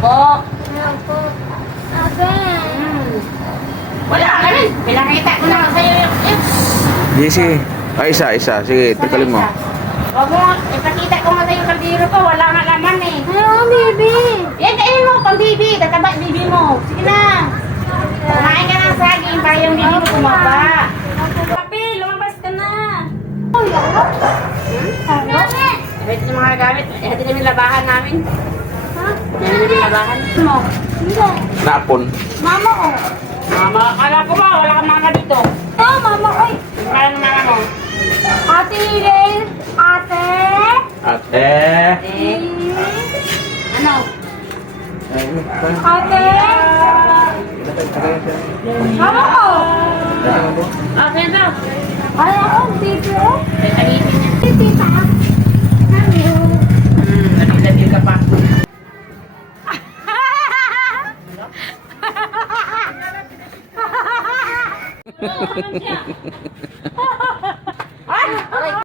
Opo. Opo. Again. Wala ka rin. Pinakita ko naman sa'yo yung... Sige. Ay, isa. Sige, tikalin mo. Huwag mo, ipakita ko nga sa'yo yung kaldero ko. Wala nga laman eh. Ayaw, baby. Yan, kainin mo pang bibi. Tataba yung bibi mo. Sige na. Kumain ka ng saging para yung bibi mo tumaba. Papi, lumabas ka na. Oh, ano? Ano? Ito yung mga gamit. Ito namin labahan namin. Ha? Yan namin labahan. Mo. Hindi. Napon. Mama ko. Mama, akala ko ba? Wala kang mama dito. Oh, mama ko. Parang mama mo. Ate Irael. Ate. Ate. Eh, ano? Ate. Mama ko. Ah, sa'yo daw. Ay, ako, baby, oh. May kalitin niya. Tita. Hello. Nagilagil ka pa.